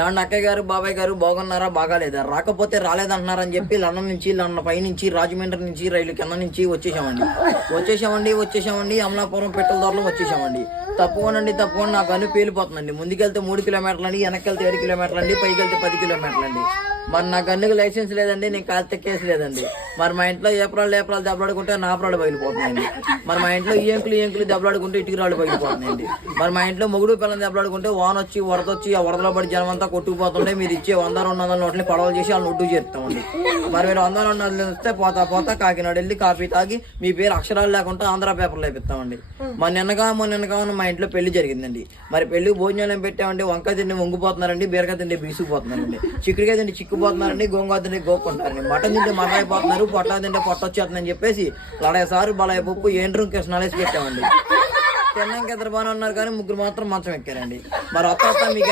ఏమన్నా అక్కయ్య గారు బాబాయ్ గారు బాగున్నారా బాగాలేదా రాకపోతే రాలేదంటున్నారని చెప్పి లండన్ నుంచి పైనుంచి రాజమండ్రి నుంచి రైలు కింద నుంచి వచ్చేసామండి అమలాపురం పెట్రోల్ ధరలు వచ్చేసామండి. తప్పకుండా నాకు అన్ని పేలిపోతుందండి. ముందుకెళ్తే 3 కిలోమీటర్లు అండి, వెనక్కి 7 కిలోమీటర్లు అండి, పైకి వెళ్తే 10 కిలోమీటర్లు అండి. మరి నాకు అన్నికి లైసెన్స్ లేదండి, నేను కాస్త కేసు లేదండి. మరి మా ఇంట్లో ఏప్రాలు దెబ్బలాడుకుంటే నాపరాలు బయలుపోతున్నాయండి. మరి మా ఇంట్లో ఏంకులు దెబ్బలాడుకుంటే ఇటుకురాళ్ళు బయలుపోతున్నాయండి. మరి మా ఇంట్లో మొగుడు పిల్లలు దెబ్బలాడుకుంటే వాన వచ్చి వరద వచ్చి ఆ వరదలో పడి జనం అంతా కొట్టుకుపోతుంటే మీరు ఇచ్చే 100-200 నోట్లని పడవలు చేసి వాళ్ళని ఒడ్డు చేస్తామండి. మరి మీరు 100-200 ఇస్తే పోతా కాకినాడ వెళ్ళి కాఫీ తాగి మీ పేరు అక్షరాలు లేకుండా ఆంధ్ర పేపర్లో వేపిస్తామండి. మొన్న నిన్నగా మా ఇంట్లో పెళ్లి జరిగిందండి. మరి పెళ్లి భోజనాలు పెట్టామండి. వంకాయ తిండి వంగిపోతున్నారండి, బీరకాయ తిండి బీసుకుపోతున్నారండి, చిక్కుడుకాయ తిండి చిక్కుపోతున్నారండి, గోంగూర తిండి గోక్కుంటారండి, మటన్ తింటే మర్రైపోతున్నారు, పొట్లా తింటే పొట్ట వచ్చేస్తుందని చెప్పేసి లడాయిసారి బలాయి పప్పు ఏండ్రు కృష్ణాలేసి పెట్టామండి. తిన్నాక ఇద్దరు బాగానే ఉన్నారు కానీ 3 మాత్రం మంచం ఎక్కారండి. మరి అత్త మీకు